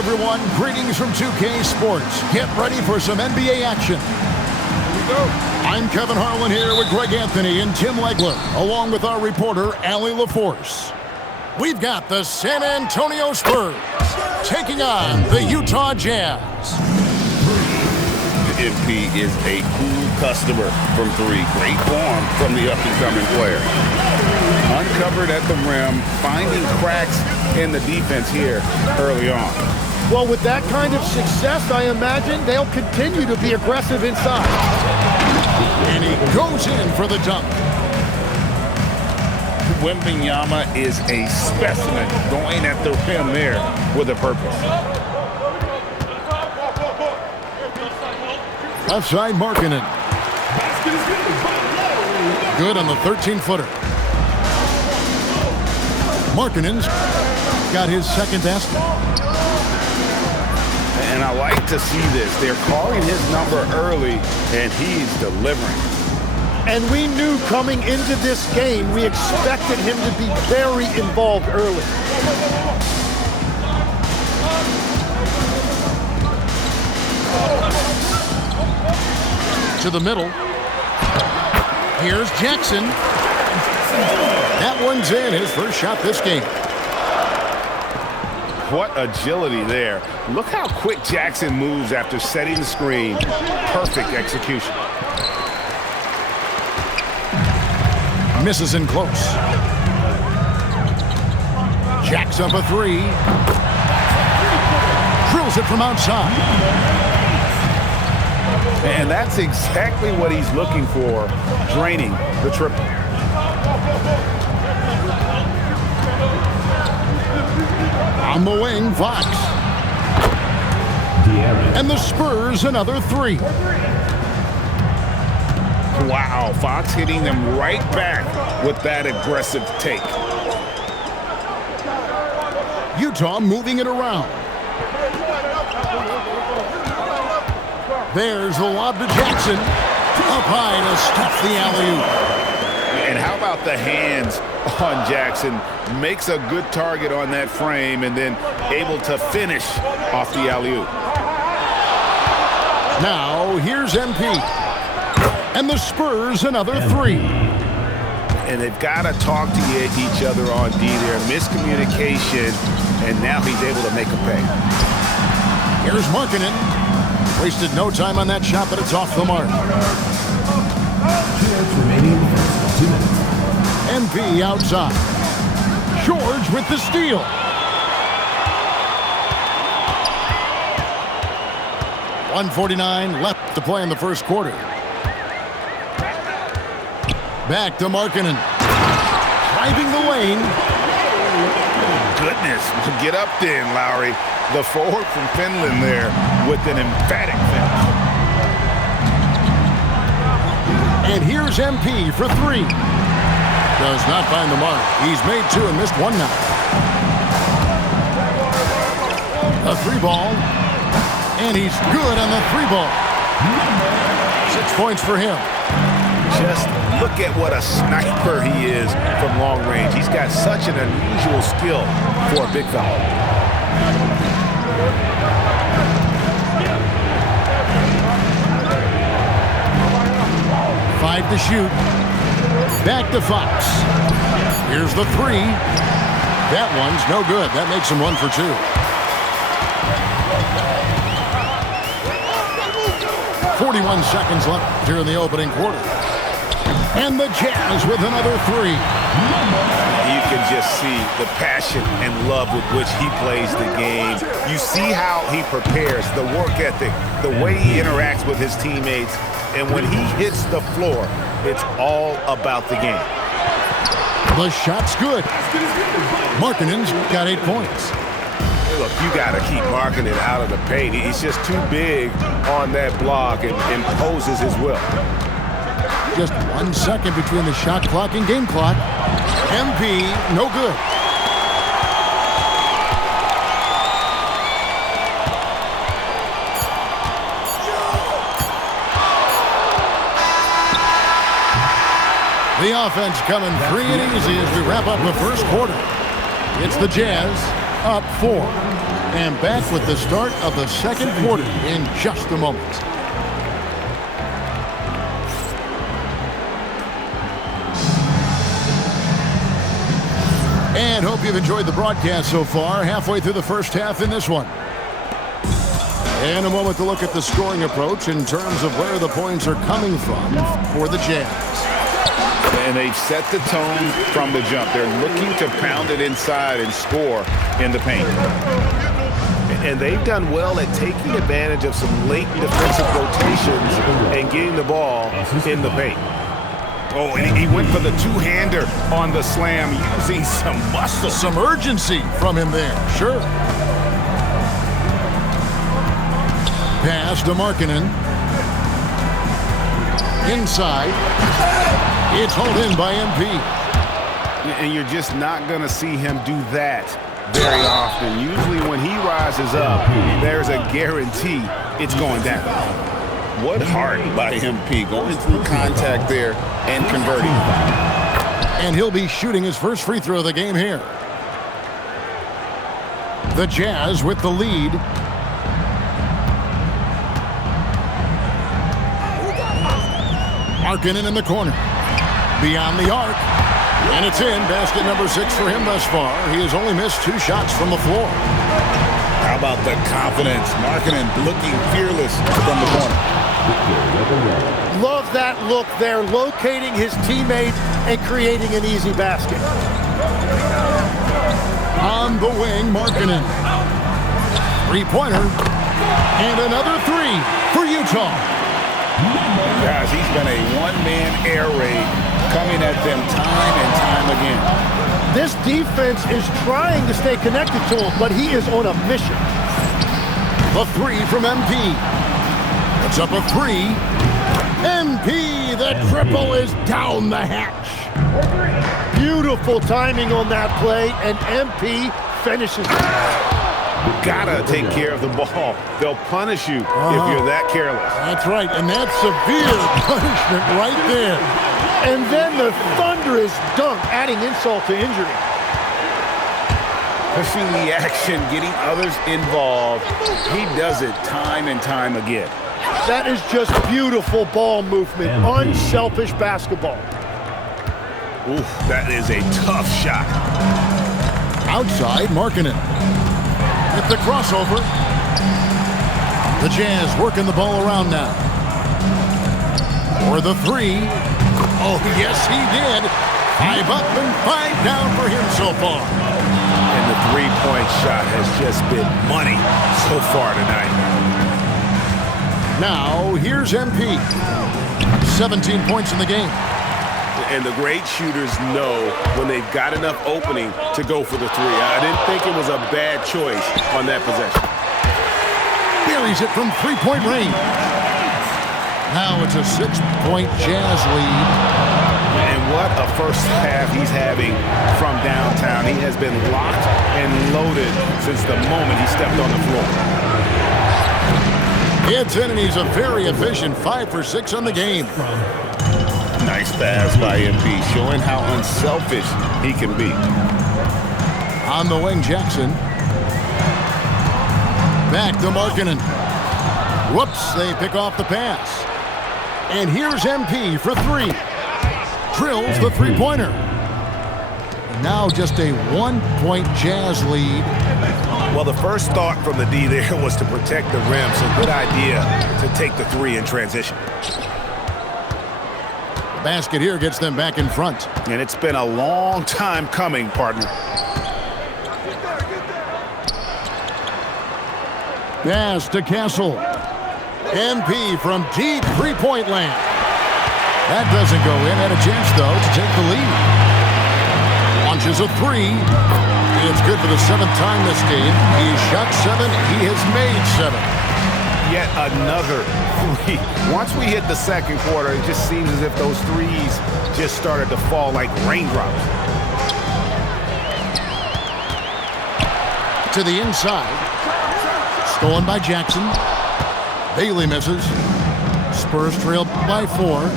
everyone, greetings from 2K Sports. Get ready for some NBA action. Here we go. I'm Kevin Harlan here with Greg Anthony and Tim Legler, along with our reporter, Allie LaForce. We've got the San Antonio Spurs taking on the Utah Jazz. MP is a cool customer from three. Great form from the up-and-coming player. Uncovered at the rim, finding cracks in the defense here early on. Well, with that kind of success, I imagine they'll continue to be aggressive inside. And he goes in for the dunk. Wembanyama is a specimen going at the rim there with a purpose. Left side, Markkanen. Good on the 13-footer. Markkanen's got his second basket. And I like to see this. They're calling his number early, and he's delivering. And we knew coming into this game, we expected him to be very involved early. To the middle. Here's Jackson. That one's in, his first shot this game. What agility there. Look how quick Jackson moves after setting the screen. Perfect execution. Misses in close. Jacks up a three. Drills it from outside. And that's exactly what he's looking for, draining the triple. On the wing, Fox. And the Spurs another three. Wow, Fox hitting them right back with that aggressive take. Utah moving it around. There's the lob to Jackson. Up high to stuff the alley-oop. And how about the hands on Jackson? Makes a good target on that frame and then able to finish off the alley-oop. Now, here's MP. And the Spurs another three. And they've got to talk to each other on D there. Miscommunication, and now he's able to make a pay. Here's Markkanen. Wasted no time on that shot, but it's off the mark. MP outside. George with the steal. .149 left to play in the first quarter. Back to Markkanen. Driving the lane. Goodness, get up then, Lowry. The forward from Finland there with an emphatic finish. And here's MP for three. Does not find the mark. He's made two and missed one now. A three ball. And he's good on the three ball. 6 points for him. Just look at what a sniper he is from long range. He's got such an unusual skill for a big fella. 5 to shoot. Back to Fox. Here's the three. That one's no good. That makes him 1 for 2. .41 seconds left here in the opening quarter. And the Jazz with another three. You can just see the passion and love with which he plays the game. You see how he prepares, the work ethic, the way he interacts with his teammates. And when he hits the floor, it's all about the game. The shot's good. Markkanen's got 8 points. Look, you got to keep Markkanen out of the paint. He's just too big on that block and imposes his will. Just 1 second between the shot clock and game clock. MP, no good. The offense coming free and easy as we wrap up the first quarter. It's the Jazz up 4. And back with the start of the second quarter in just a moment. And hope you've enjoyed the broadcast so far. Halfway through the first half in this one. And a moment to look at the scoring approach in terms of where the points are coming from for the Jazz. And they've set the tone from the jump. They're looking to pound it inside and score in the paint. And they've done well at taking advantage of some late defensive rotations and getting the ball in the paint. Oh, and he went for the two-hander on the slam, using some muscle. Some urgency from him there, sure. Pass to Markkanen. Inside. It's hauled in by MP. And you're just not going to see him do that very often. Usually when he rises up, there's a guarantee it's going down. What heart by MP, going through contact there and converting. And he'll be shooting his first free throw of the game here. The Jazz with the lead. Markkanen in the corner. Beyond the arc. And it's in. Basket number 6 for him thus far. He has only missed 2 shots from the floor. How about the confidence? Markkanen looking fearless from the corner. Love that look there, locating his teammate and creating an easy basket. On the wing, Markkanen. Three-pointer. And another 3 for Utah. Guys, he's been a one-man air raid coming at them time and time again. This defense is trying to stay connected to him, but he is on a mission. The 3 from MP. It's up a 3. MP, the triple is down the hatch. Beautiful timing on that play, and MP finishes it. Gotta take care of the ball. They'll punish you if you're that careless. That's right, and that's severe punishment right there. And then the thunderous dunk, adding insult to injury. Pushing the action, getting others involved. He does it time and time again. That is just beautiful ball movement, unselfish basketball. Oof, that is a tough shot. Outside, Markkanen. With the crossover. The Jazz working the ball around now. For the 3. Oh, yes, he did. 5 up and 5 down for him so far. And the three-point shot has just been money so far tonight. Now, here's MP. 17 points in the game. And the great shooters know when they've got enough opening to go for the 3. I didn't think it was a bad choice on that possession. Buries it from three-point range. Now it's a 6-point Jazz lead. And what a first half he's having from downtown. He has been locked and loaded since the moment he stepped on the floor. It's in, and he's a very efficient 5 for 6 on the game. Nice pass by MP, showing how unselfish he can be. On the wing, Jackson. Back to Markkanen. Whoops, they pick off the pass. And here's MP for 3. Drills the three-pointer. Now just a 1-point Jazz lead. Well, the first thought from the D there was to protect the rim, so good idea to take the 3 in transition. The basket here gets them back in front. And it's been a long time coming, partner. Pass to Castle. MP from deep three-point land. That doesn't go in. Had a chance, though, to take the lead. Launches a 3. It's good for the 7th time this game. He shot 7. He has made 7. Yet another 3. Once we hit the second quarter, it just seems as if those 3s just started to fall like raindrops. To the inside. Stolen by Jackson. Bailey misses. Spurs trail by 4.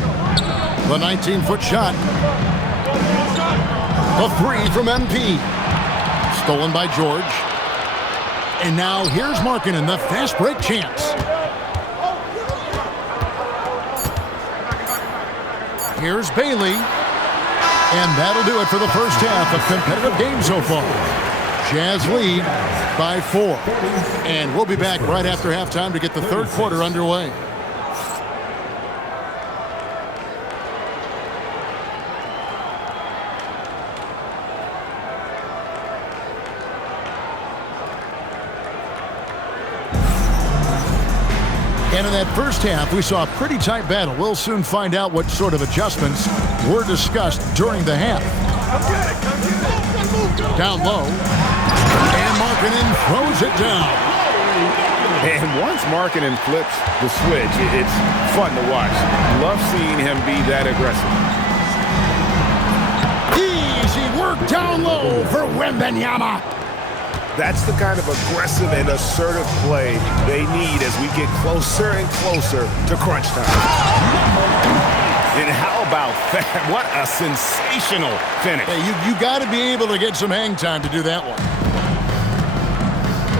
The 19-foot shot. The 3 from MP. Stolen by George. And now here's Markkanen, the fast break chance. Here's Bailey. And that'll do it for the first half of competitive game so far. Jazz lead by 4. And we'll be back right after halftime to get the third quarter underway. And in that first half, we saw a pretty tight battle. We'll soon find out what sort of adjustments were discussed during the half. Down low. And Markkanen throws it down. And once Markkanen flips the switch, it's fun to watch. Love seeing him be that aggressive. Easy work down low for Wembanyama. That's the kind of aggressive and assertive play they need as we get closer and closer to crunch time. And how about that? What a sensational finish. Hey, you got to be able to get some hang time to do that one.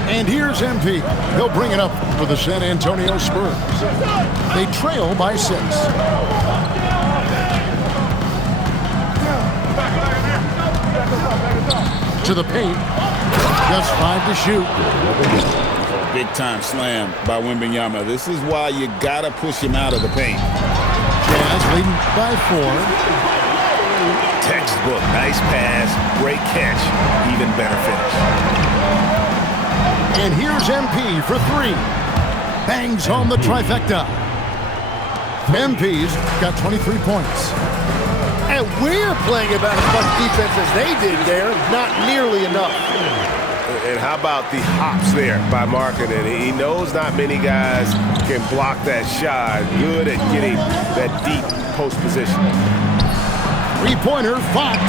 And here's MP. He'll bring it up for the San Antonio Spurs. They trail by 6. To the paint. Just 5 to shoot. Big-time slam by Wembanyama. This is why you got to push him out of the paint. Jazz leading by 4. Textbook. Nice pass. Great catch. Even better finish. And here's MP for 3. Bangs home the trifecta. MP's got 23 points. And we're playing about as much defense as they did there. Not nearly enough. And how about the hops there by Markkanen? He knows not many guys can block that shot. Good at getting that deep post position. 3-pointer, Fox.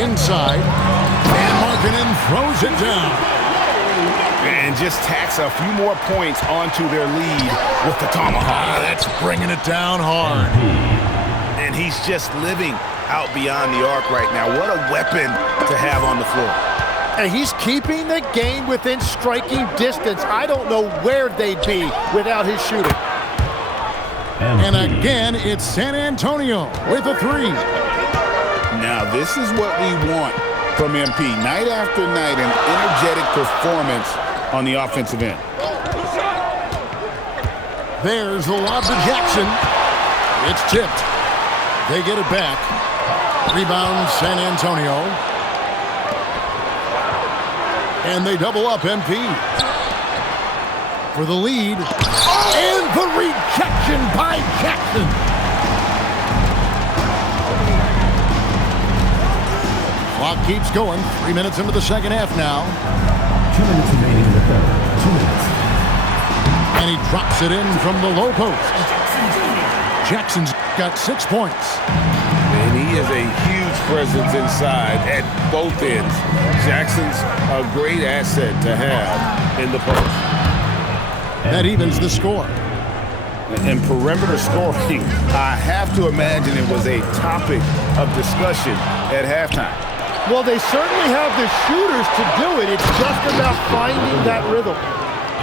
Inside. And Markkanen throws it down. And just tacks a few more points onto their lead with the tomahawk. That's bringing it down hard. And he's just living out beyond the arc right now. What a weapon to have on the floor. And he's keeping the game within striking distance. I don't know where they'd be without his shooting. And again, it's San Antonio with a 3. Now, this is what we want from MP. Night after night, an energetic performance on the offensive end. There's the lob to Jackson. It's tipped. They get it back. Rebound San Antonio. And they double up MP. For the lead. And the rejection by Jackson. Clock keeps going. 3 minutes into the second half now. 2 minutes remaining in the third. 2 minutes. And he drops it in from the low post. Jackson's got 6 points. And he is a huge presence inside at both ends. Jackson's a great asset to have in the post. That evens the score. And perimeter scoring, I have to imagine it was a topic of discussion at halftime. Well, they certainly have the shooters to do it. It's just about finding that rhythm.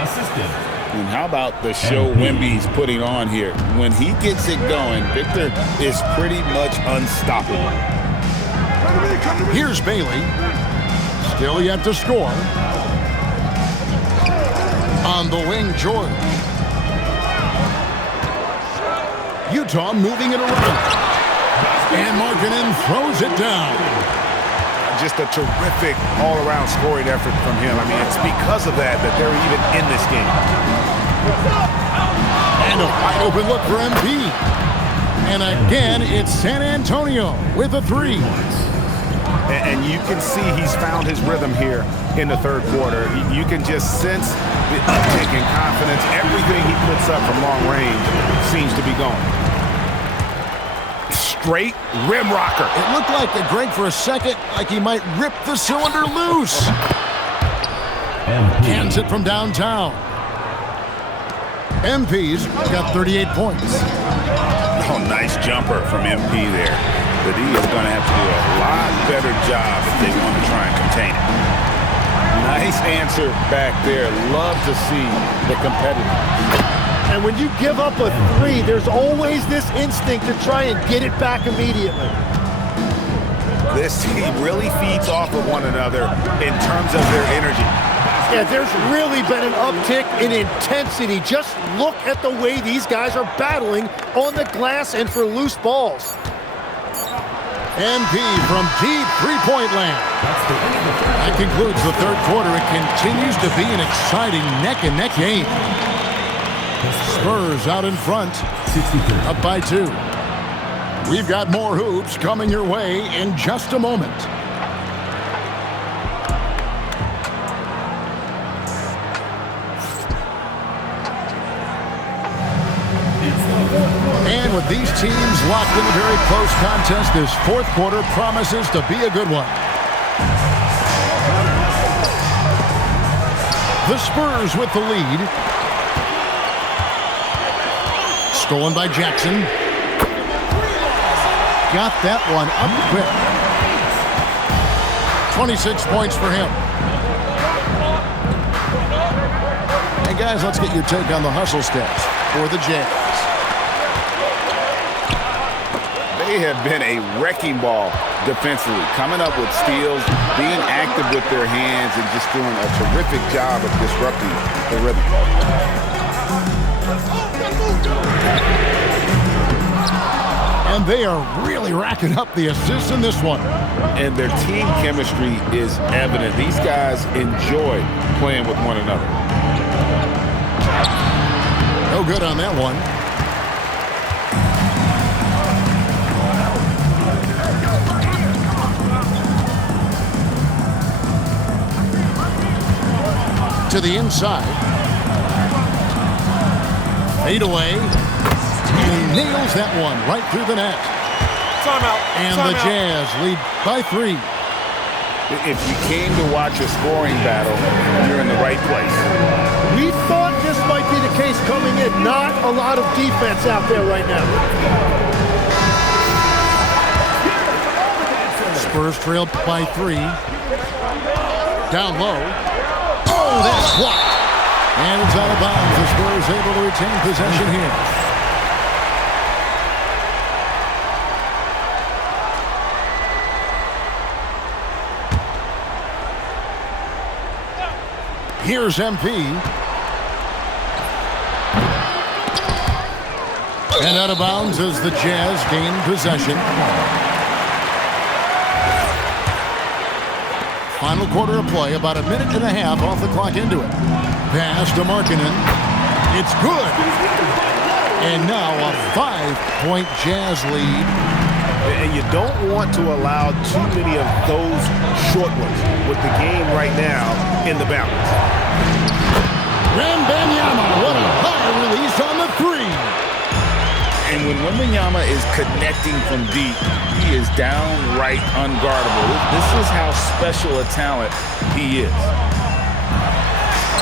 Assistant. And how about the show Wemby's putting on here? When he gets it going, Victor is pretty much unstoppable. Here's Bailey. Still yet to score. On the wing, George. Utah moving it around. And Markkanen throws it down. Just a terrific all-around scoring effort from him. I mean, it's because of that that they're even in this game. And a wide open look for MP. And again, it's San Antonio with a 3. And you can see he's found his rhythm here in the third quarter. You can just sense the uptick in confidence. Everything he puts up from long range seems to be going. Straight rim rocker. It looked like a Greg for a second, like he might rip the cylinder loose. Cans it from downtown. MP's got 38 points. Oh, nice jumper from MP there. But he is going to have to do a lot better job if they want to try and contain it. Nice answer back there. Love to see the competitiveness. And when you give up a three, there's always this instinct to try and get it back immediately. This team really feeds off of one another in terms of their energy. Yeah, there's really been an uptick in intensity. Just look at the way these guys are battling on the glass and for loose balls. MP from deep three-point land. That concludes the third quarter. It continues to be an exciting neck-and-neck game. Spurs out in front, up by 2. We've got more hoops coming your way in just a moment. And with these teams locked in a very close contest, this fourth quarter promises to be a good one. The Spurs with the lead. Stolen by Jackson. Got that one up quick. 26 points for him. Hey guys, let's get your take on the hustle steps for the Jazz. They have been a wrecking ball defensively, coming up with steals, being active with their hands, and just doing a terrific job of disrupting the rhythm. And they are really racking up the assists in this one. And their team chemistry is evident. These guys enjoy playing with one another. No good on that one. To the inside. Fade away. And he nails that one right through the net. Timeout. And the Jazz lead by 3. If you came to watch a scoring battle, you're in the right place. We thought this might be the case coming in. Not a lot of defense out there right now. Spurs trail by 3. Down low. Oh, that's blocked. And it's out of bounds. The Spurs able to retain possession here. Here's MP. And out of bounds as the Jazz gain possession. Final quarter of play, about a minute and a half off the clock into it. Pass to Markkanen. It's good. And now a 5-point Jazz lead. And you don't want to allow too many of those short ones with the game right now in the balance. Wembanyama, what a high release on the 3. And when Wembanyama is connecting from deep, he is downright unguardable. This is how special a talent he is.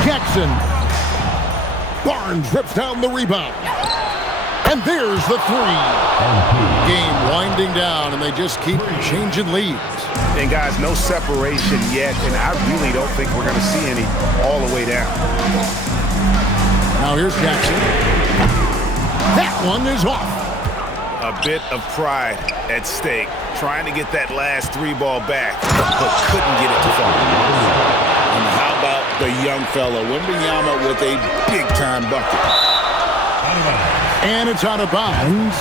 Jackson. Barnes rips down the rebound. And there's the 3. Game winding down, and they just keep changing leads. And guys, no separation yet, and I really don't think we're going to see any all the way down. Now here's Jackson. That one is off. A bit of pride at stake, trying to get that last 3 ball back, but couldn't get it to fall. And how about the young fella, Wembanyama, with a big-time bucket. And it's out of bounds.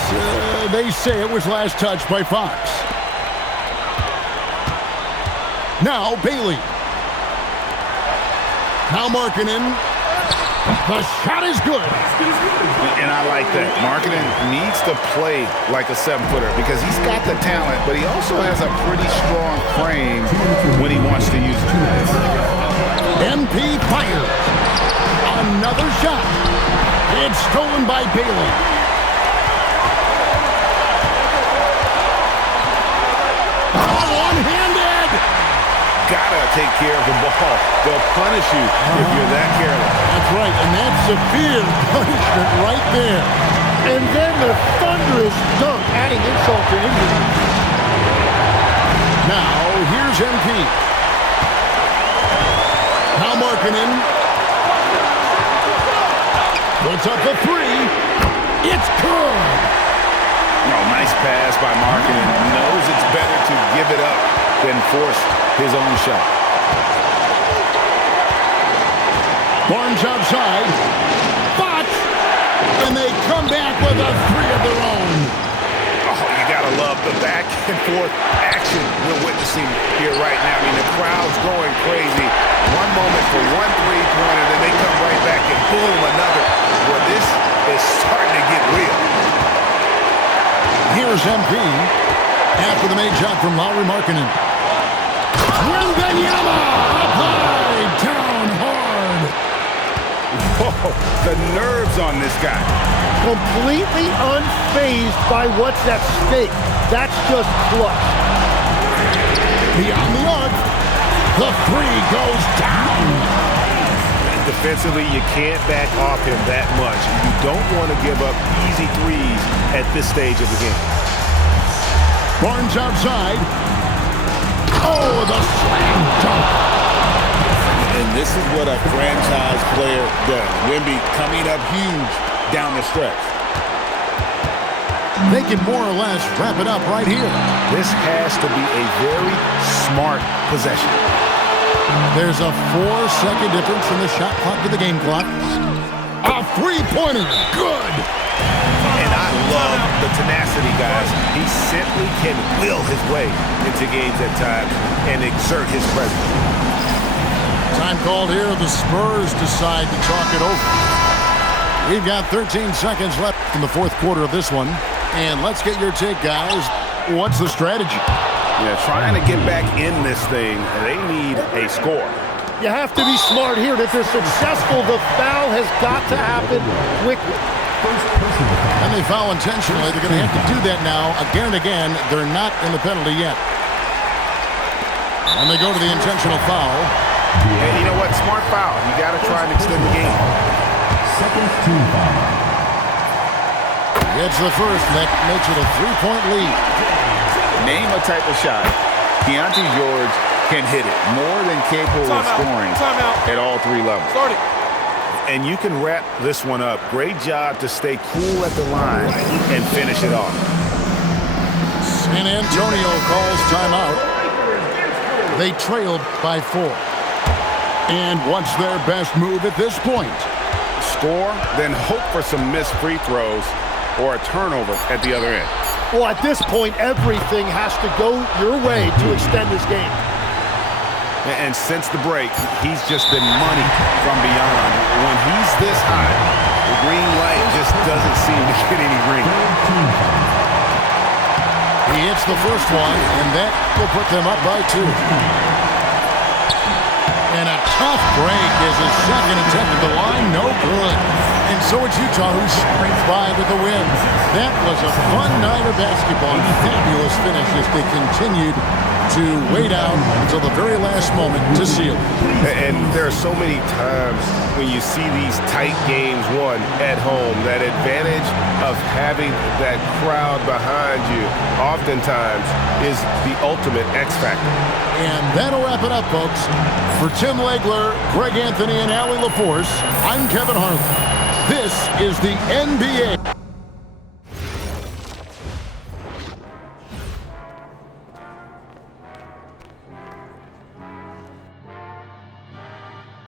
They say it was last touched by Fox. Now Bailey. Now Markkanen. The shot is good. And I like that. Markkanen needs to play like a 7-footer because he's got the talent, but he also has a pretty strong frame when he wants to use it. MP fires. Another shot. It's stolen by Bailey. Oh, one-handed. gotta take care of the ball. They'll punish you if you're that careless. That's right, and that's severe punishment right there. And then the thunderous dunk, adding insult to injury. Now, here's MP. Now Markkanen. Puts up the three. It's good. No, nice pass by Markkanen. Knows it's better to give it up than force his own shot. Barnes outside. Fox. And they come back with a three of their own. Oh, you gotta love the back and forth action we're witnessing here right now. I mean, the crowd's going crazy. One moment for one three-pointer, then they come right back and boom, another. Well, this is starting to get real. Here's MP. After the made shot from Lauri Markkanen. Wembanyama up high, down hard. Whoa, the nerves on this guy. Completely unfazed by what's at stake. That's just clutch. Beyond the arc. The three goes down. Defensively, you can't back off him that much. You don't want to give up easy threes at this stage of the game. Barnes outside. Oh, the slam dunk. And this is what a franchise player does. Wemby coming up huge down the stretch. They can more or less wrap it up right here. This has to be a very smart possession. There's a 4-second difference from the shot clock to the game clock. A three-pointer. Good. And I love the tenacity, guys. He simply can will his way into games at times and exert his presence. Time called here. The Spurs decide to talk it over. We've got 13 seconds left in the fourth quarter of this one. And let's get your take, guys. What's the strategy? Yeah, trying to get back in this thing, they need a score. You have to be smart here. And if they're successful, the foul has got to happen quickly. And they foul intentionally. They're going to have to do that now again and again. They're not in the penalty yet. And they go to the intentional foul. And you know what? Smart foul. You got to try and extend the game. Second team foul. It's the first. That makes it a 3-point lead. Name a type of shot Keontae George can hit it. More than capable of scoring at all three levels. And you can wrap this one up. Great job to stay cool at the line and finish it off. San Antonio calls timeout. They trailed by 4. And what's their best move at this point? Score, then hope for some missed free throws or a turnover at the other end. Well, at this point, everything has to go your way to extend this game. And since the break, he's just been money from beyond. When he's this high, the green light just doesn't seem to get any green. He hits the first one, and that will put them up by 2. And a tough break is his second attempt at the line. No good. And so it's Utah who scrapes by with the win. That was a fun night of basketball. And fabulous finish as they continued to wait out until the very last moment to seal it. And there are so many times when you see these tight games won at home, that advantage of having that crowd behind you oftentimes is the ultimate X factor. And that'll wrap it up, folks. For Tim Legler, Greg Anthony, and Allie LaForce, I'm Kevin Harlan. This is the NBA.